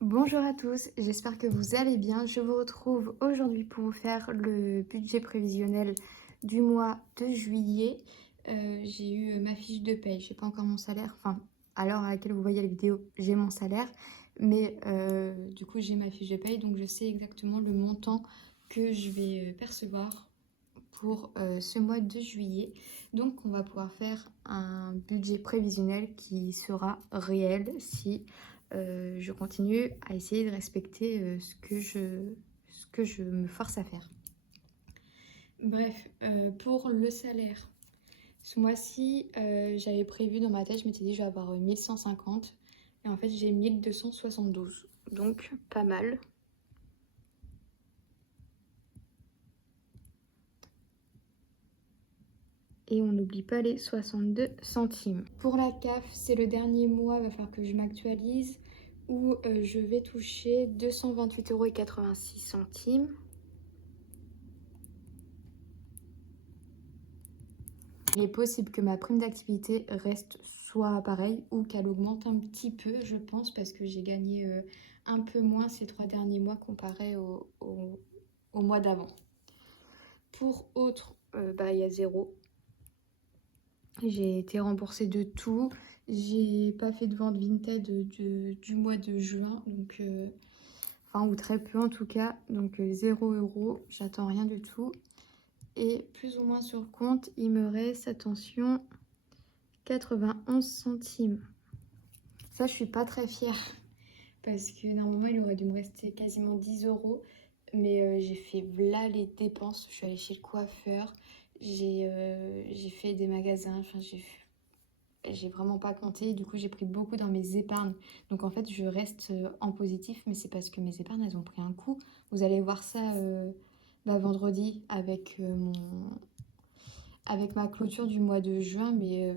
Bonjour à tous, j'espère que vous allez bien. Je vous retrouve aujourd'hui pour vous faire le budget prévisionnel du mois de juillet. J'ai eu ma fiche de paye, j'ai pas encore mon salaire, enfin à l'heure à laquelle vous voyez la vidéo, j'ai mon salaire, mais du coup j'ai ma fiche de paye, donc je sais exactement le montant que je vais percevoir pour ce mois de juillet. Donc on va pouvoir faire un budget prévisionnel qui sera réel si je continue à essayer de respecter ce que je me force à faire. Bref, pour le salaire, ce mois-ci, j'avais prévu dans ma tête, je m'étais dit je vais avoir 1150 et en fait j'ai 1272, donc pas mal. Et on n'oublie pas les 62 centimes. Pour la CAF, c'est le dernier mois, il va falloir que je m'actualise, où je vais toucher 228,86 €. Il est possible que ma prime d'activité reste soit pareille ou qu'elle augmente un petit peu, je pense, parce que j'ai gagné un peu moins ces 3 derniers mois comparé au mois d'avant. Pour autres, il y a zéro. J'ai été remboursée de tout. J'ai pas fait de vente Vinted du mois de juin, donc enfin ou très peu en tout cas, donc 0 €. J'attends rien du tout. Et plus ou moins sur le compte, il me reste, attention, 91 centimes. Ça, je suis pas très fière parce que normalement, il aurait dû me rester quasiment 10 €. Mais j'ai fait là les dépenses. Je suis allée chez le coiffeur, j'ai fait des magasins, enfin, j'ai vraiment pas compté. Du coup, j'ai pris beaucoup dans mes épargnes. Donc, en fait, je reste en positif, mais c'est parce que mes épargnes, elles ont pris un coup. Vous allez voir ça vendredi avec ma clôture du mois de juin. Mais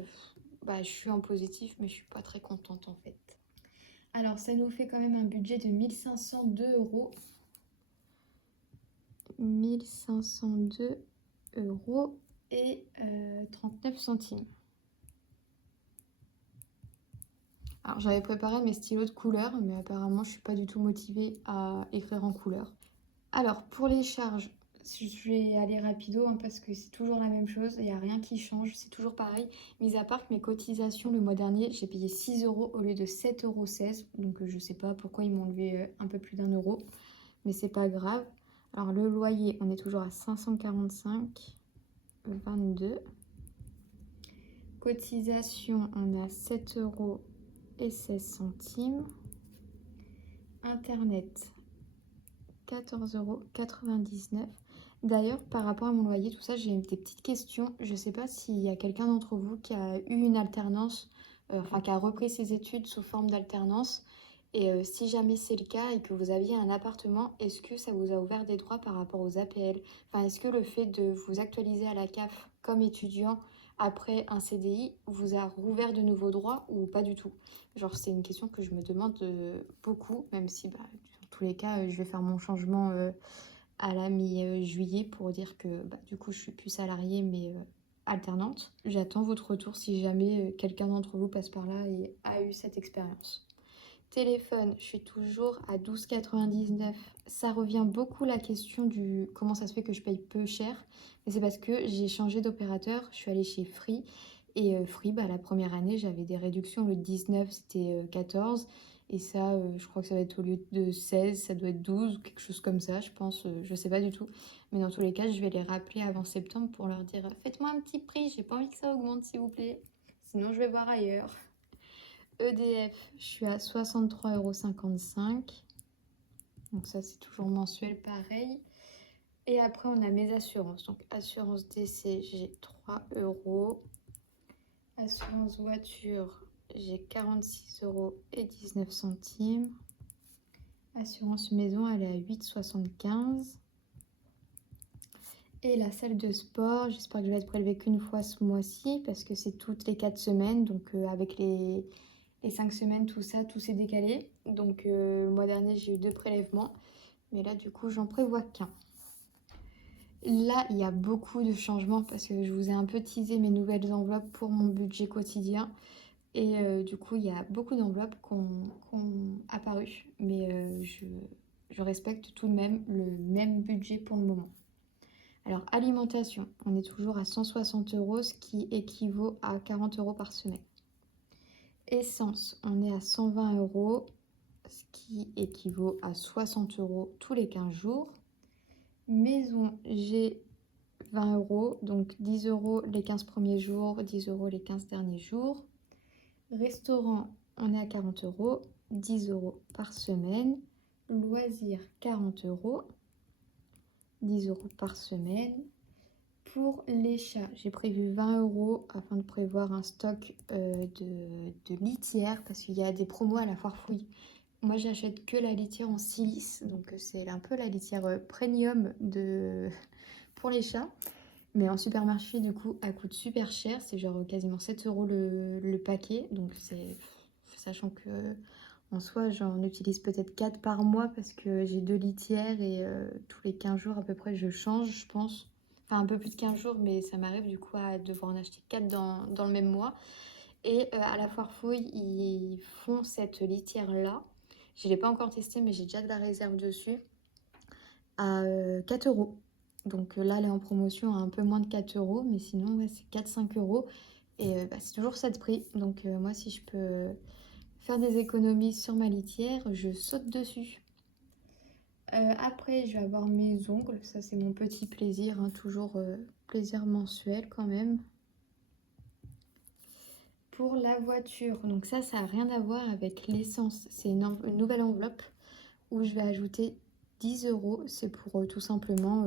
je suis en positif, mais je suis pas très contente en fait. Alors, ça nous fait quand même un budget de 1502 €. 1502 € et 39 centimes. Alors j'avais préparé mes stylos de couleur, mais apparemment je suis pas du tout motivée à écrire en couleur. Alors pour les charges, je vais aller rapido parce que c'est toujours la même chose, il n'y a rien qui change, c'est toujours pareil. Mis à part que mes cotisations le mois dernier, j'ai payé 6 € au lieu de 7,16 €. Donc je sais pas pourquoi ils m'ont enlevé un peu plus d'1 €, mais c'est pas grave. Alors le loyer, on est toujours à 545,22 €. Cotisation, on a 7,16 €. Internet, 14,99 €. D'ailleurs, par rapport à mon loyer, tout ça, j'ai des petites questions. Je ne sais pas s'il y a quelqu'un d'entre vous qui a eu une alternance, enfin qui a repris ses études sous forme d'alternance. Et si jamais c'est le cas et que vous aviez un appartement, est-ce que ça vous a ouvert des droits par rapport aux APL? Enfin, est-ce que le fait de vous actualiser à la CAF comme étudiant après un CDI vous a rouvert de nouveaux droits ou pas du tout? Genre, c'est une question que je me demande beaucoup, même si dans tous les cas, je vais faire mon changement à la mi-juillet pour dire que du coup, je suis plus salariée mais alternante. J'attends votre retour si jamais quelqu'un d'entre vous passe par là et a eu cette expérience. Téléphone, je suis toujours à 12,99 €. Ça revient beaucoup la question du comment ça se fait que je paye peu cher. Mais c'est parce que j'ai changé d'opérateur. Je suis allée chez Free. Et Free, la première année, j'avais des réductions. Le 19, c'était 14. Et ça, je crois que ça va être au lieu de 16, ça doit être 12 ou quelque chose comme ça, je pense. Je sais pas du tout. Mais dans tous les cas, je vais les rappeler avant septembre pour leur dire faites-moi un petit prix, j'ai pas envie que ça augmente, s'il vous plaît. Sinon, je vais voir ailleurs. EDF, je suis à 63,55 €. Donc ça, c'est toujours mensuel, pareil. Et après, on a mes assurances. Donc, assurance décès, j'ai 3 €. Assurance voiture, j'ai 46,19 €. Assurance maison, elle est à 8,75 €. Et la salle de sport, j'espère que je vais être prélevée qu'une fois ce mois-ci parce que c'est toutes les 4 semaines. Donc, avec les 5 semaines, tout ça, tout s'est décalé. Donc, le mois dernier, j'ai eu 2 prélèvements. Mais là, du coup, j'en prévois qu'un. Là, il y a beaucoup de changements parce que je vous ai un peu teasé mes nouvelles enveloppes pour mon budget quotidien. Et du coup, il y a beaucoup d'enveloppes qui ont apparu, mais je respecte tout de même le même budget pour le moment. Alors, alimentation, on est toujours à 160 euros, ce qui équivaut à 40 euros par semaine. Essence, on est à 120 euros, ce qui équivaut à 60 euros tous les 15 jours. Maison, j'ai 20 euros, donc 10 euros les 15 premiers jours, 10 euros les 15 derniers jours. Restaurant, on est à 40 euros, 10 euros par semaine. Loisirs, 40 euros, 10 euros par semaine. Pour les chats, j'ai prévu 20 euros afin de prévoir un stock de litières parce qu'il y a des promos à la foire fouille. Moi, j'achète que la litière en silice, donc c'est un peu la litière premium pour les chats. Mais en supermarché, du coup, elle coûte super cher. C'est genre quasiment 7 euros le paquet. Donc, sachant que en soi, j'en utilise peut-être 4 par mois parce que j'ai 2 litières et tous les 15 jours à peu près, je change, je pense. Enfin, un peu plus de 15 jours, mais ça m'arrive du coup à devoir en acheter 4 dans le même mois. Et à la foire fouille, ils font cette litière-là. Je ne l'ai pas encore testée, mais j'ai déjà de la réserve dessus à 4 euros. Donc là, elle est en promotion à un peu moins de 4 euros, mais sinon, ouais, c'est 4-5 euros. Et c'est toujours ça de prix. Donc moi, si je peux faire des économies sur ma litière, je saute dessus. Après, je vais avoir mes ongles. Ça, c'est mon petit plaisir, hein, toujours plaisir mensuel quand même. Pour la voiture, donc ça n'a rien à voir avec l'essence. C'est une nouvelle enveloppe où je vais ajouter 10 euros. C'est pour tout simplement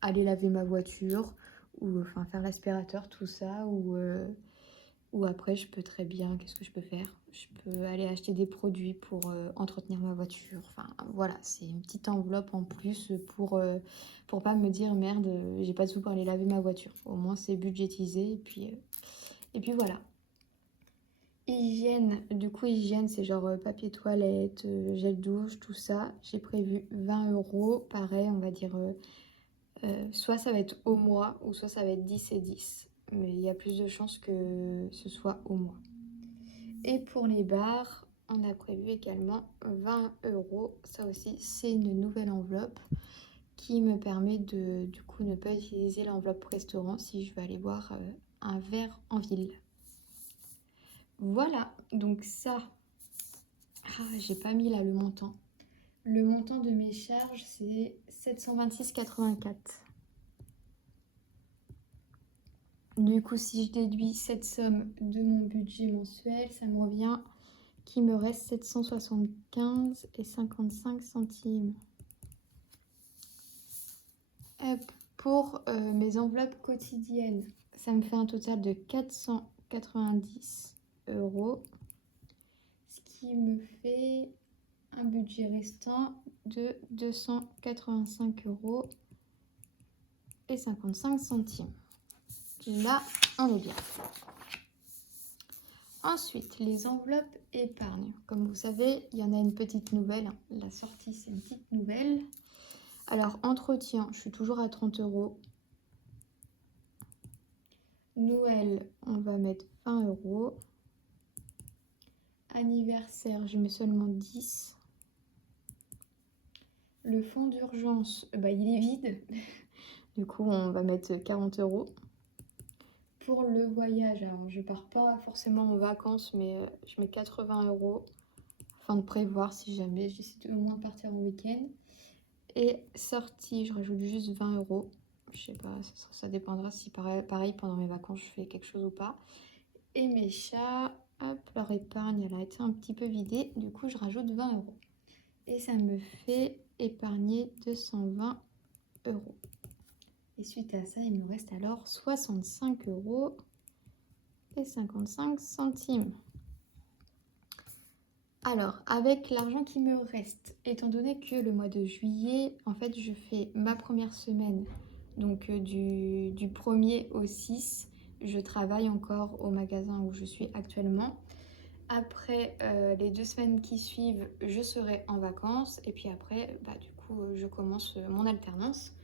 aller laver ma voiture ou enfin faire l'aspirateur, tout ça. Ou après, je peux très bien, qu'est-ce que je peux faire? Je peux aller acheter des produits pour entretenir ma voiture. Enfin, voilà, c'est une petite enveloppe en plus pour pas me dire merde, j'ai pas de sous pour aller laver ma voiture. Au moins, c'est budgétisé et puis voilà. Hygiène, du coup, hygiène, c'est genre papier toilette, gel douche, tout ça. J'ai prévu 20 euros. Pareil, on va dire soit ça va être au mois ou soit ça va être 10 et 10. Mais il y a plus de chances que ce soit au mois. Et pour les bars, on a prévu également 20 euros. Ça aussi, c'est une nouvelle enveloppe qui me permet de, du coup, ne pas utiliser l'enveloppe restaurant si je veux aller boire un verre en ville. Voilà, donc ça, j'ai pas mis là le montant. Le montant de mes charges, c'est 726,84. Du coup, si je déduis cette somme de mon budget mensuel, ça me revient qu'il me reste 775,55 €. Pour mes enveloppes quotidiennes, ça me fait un total de 490 euros, ce qui me fait un budget restant de 285 euros et 55 centimes. Là, on est bien. Ensuite, les enveloppes épargne. Comme vous savez, il y en a une petite nouvelle. La sortie, c'est une petite nouvelle. Alors, entretien, je suis toujours à 30 euros. Noël, on va mettre 20 euros. Anniversaire, je mets seulement 10. Le fonds d'urgence, il est vide. Du coup, on va mettre 40 euros. Pour le voyage, alors je pars pas forcément en vacances, mais je mets 80 euros afin de prévoir si jamais je décide au moins partir en week-end. Et sortie, je rajoute juste 20 euros. Je sais pas, ça dépendra si pareil pendant mes vacances je fais quelque chose ou pas. Et mes chats, hop, leur épargne, elle a été un petit peu vidée. Du coup, je rajoute 20 euros. Et ça me fait épargner 220 euros. Et suite à ça, il me reste alors 65 euros et 55 centimes. Alors, avec l'argent qui me reste, étant donné que le mois de juillet, en fait, je fais ma première semaine, donc du 1er au 6, je travaille encore au magasin où je suis actuellement. Après, les 2 semaines qui suivent, je serai en vacances. Et puis après, du coup, je commence mon alternance.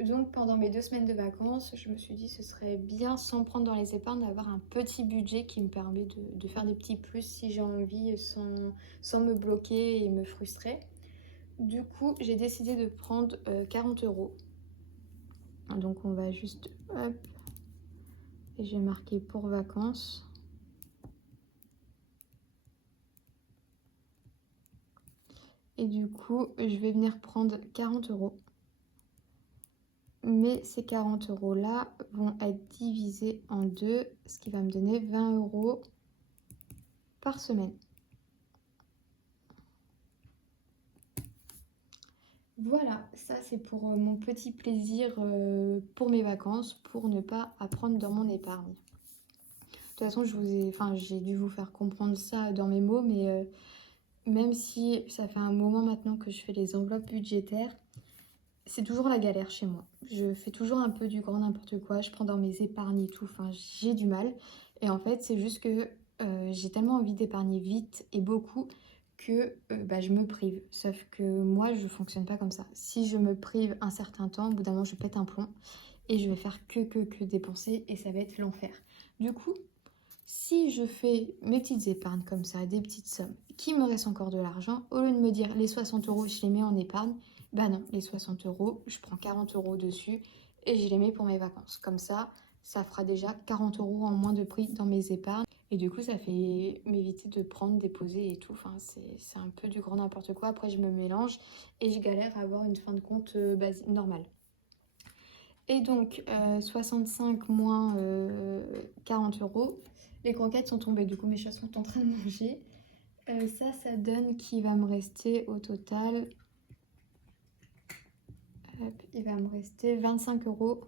Donc pendant mes 2 semaines de vacances, je me suis dit ce serait bien, sans prendre dans les épargnes, d'avoir un petit budget qui me permet de faire des petits plus si j'ai envie, sans me bloquer et me frustrer. Du coup, j'ai décidé de prendre 40 euros. Donc on va juste, hop, et j'ai marqué pour vacances. Et du coup, je vais venir prendre 40 euros. Mais ces 40 euros là vont être divisés en deux, ce qui va me donner 20 euros par semaine. Voilà, ça c'est pour mon petit plaisir pour mes vacances, pour ne pas apprendre dans mon épargne. De toute façon, j'ai dû vous faire comprendre ça dans mes mots, mais même si ça fait un moment maintenant que je fais les enveloppes budgétaires, c'est toujours la galère chez moi. Je fais toujours un peu du grand n'importe quoi, je prends dans mes épargnes et tout, enfin j'ai du mal. Et en fait, c'est juste que j'ai tellement envie d'épargner vite et beaucoup que je me prive. Sauf que moi, je fonctionne pas comme ça. Si je me prive un certain temps, au bout d'un moment, je pète un plomb et je vais faire que dépenser et ça va être l'enfer. Du coup, si je fais mes petites épargnes comme ça, des petites sommes, qu'il me reste encore de l'argent, au lieu de me dire les 60 euros, je les mets en épargne, bah non, les 60 euros, je prends 40 euros dessus et je les mets pour mes vacances. Comme ça fera déjà 40 euros en moins de prix dans mes épargnes. Et du coup, ça fait m'éviter de prendre, déposer et tout. Enfin, c'est un peu du grand n'importe quoi. Après, je me mélange et je galère à avoir une fin de compte normale. Et donc, 65 moins 40 euros. Les croquettes sont tombées, du coup mes chats sont en train de manger. Ça donne qu'il va me rester au total, hop, il va me rester 25,55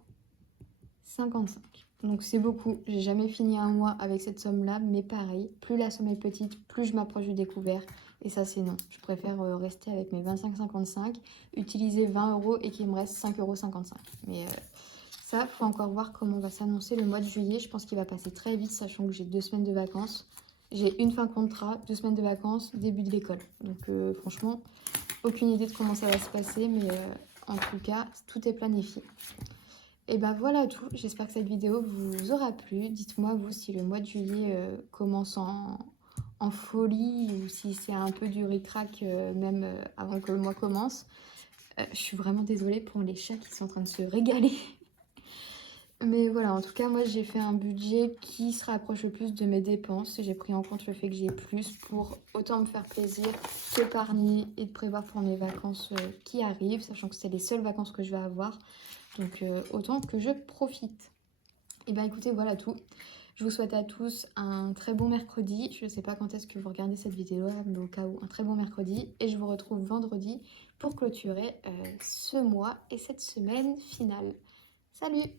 €. Donc c'est beaucoup, j'ai jamais fini un mois avec cette somme-là, mais pareil, plus la somme est petite, plus je m'approche du découvert. Et ça c'est non, je préfère rester avec mes 25,55, utiliser 20 euros et qu'il me reste 5,55 €. Mais ça, faut encore voir comment va s'annoncer le mois de juillet. Je pense qu'il va passer très vite, sachant que j'ai 2 semaines de vacances. J'ai une fin de contrat, 2 semaines de vacances, début de l'école. Donc franchement, aucune idée de comment ça va se passer, mais en tout cas, tout est planifié. Et ben voilà tout. J'espère que cette vidéo vous aura plu. Dites-moi vous si le mois de juillet commence en folie ou si c'est un peu du ric-rac même avant que le mois commence. Je suis vraiment désolée pour les chats qui sont en train de se régaler. Mais voilà, en tout cas, moi j'ai fait un budget qui se rapproche le plus de mes dépenses. J'ai pris en compte le fait que j'ai plus pour autant me faire plaisir qu'épargner et de prévoir pour mes vacances qui arrivent, sachant que c'est les seules vacances que je vais avoir. Donc autant que je profite. Et bien écoutez, voilà tout. Je vous souhaite à tous un très bon mercredi. Je ne sais pas quand est-ce que vous regardez cette vidéo, mais au cas où, un très bon mercredi. Et je vous retrouve vendredi pour clôturer ce mois et cette semaine finale. Salut!